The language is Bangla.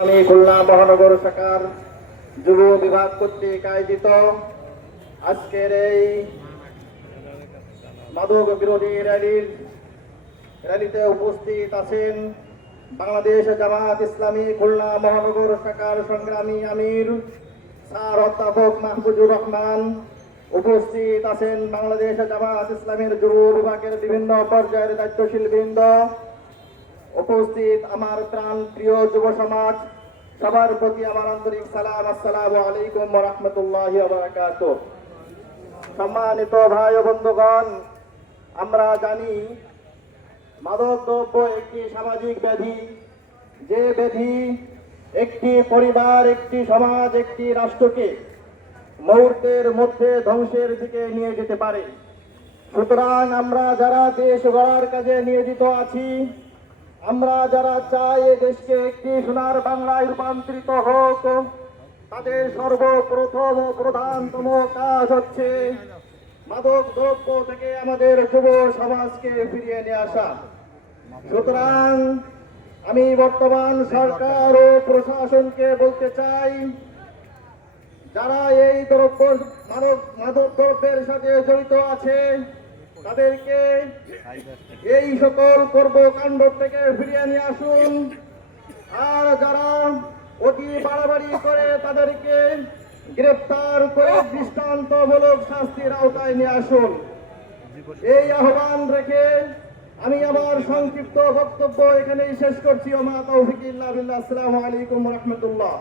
আমি খুলনা মহানগর শাখার যুব বিভাগ কর্তৃক আয়োজিত আজকের এই মাদক বিরোধী র্যালিতে উপস্থিত আছেন বাংলাদেশ জামায়াত ইসলামী খুলনা মহানগর শাখার সংগ্রামী আমির স্যার অধ্যাপক মাহফুজুর রহমান। উপস্থিত আছেন বাংলাদেশ জামায়াত ইসলামীর যুব বিভাগের বিভিন্ন পর্যায়ের দায়িত্বশীল বৃন্দ। উপস্থিত আমার প্রাণ প্রিয় যুব সমাজ, সবার প্রতি আমার আন্তরিক সালাম। আসসালামু আলাইকুম ওয়া রাহমাতুল্লাহি ওয়া বারাকাতুহু। সম্মানিত ভাই ও বন্ধুগণ, আমরা জানি মাদক দ্রব্য একটি সামাজিক ব্যাধি, যে ব্যাধি একটি পরিবার, একটি সমাজ, একটি রাষ্ট্রকে মুহূর্তের মধ্যে ধ্বংসের দিকে নিয়ে যেতে পারে। সুতরাং আমরা যারা দেশ গড়ার কাজে নিয়োজিত আছি, আমরা যারা চাই এই দেশকে একটি সোনার বাংলায় রূপান্তরিত হোক, তাদের সর্বপ্রথম ও প্রধানতম কাজ হচ্ছে মাদক দ্রব্য থেকে আমাদের যুব সমাজকে ফিরিয়ে নিয়ে আসা। সুতরাং আমি বর্তমান সরকার ও প্রশাসনকে বলতে চাই, যারা এই মাদক দ্রব্যের সাথে জড়িত আছে, তাদেরকে এই সকল কর্মকাণ্ড থেকে ফিরিয়ে নিয়ে আসুন। আর যারা অতি বাড়াবাড়ি করে, তাদেরকে গ্রেফতার করে দৃষ্টান্তমূলক শাস্তির আওতায় নিয়ে আসুন। এই আহ্বান রেখে আমি আমার সংক্ষিপ্ত বক্তব্য এখানেই শেষ করছি। ওমা তৌফিক ইল্লা বিল্লাহ। আসসালামু আলাইকুম ওয়া রাহমাতুল্লাহ।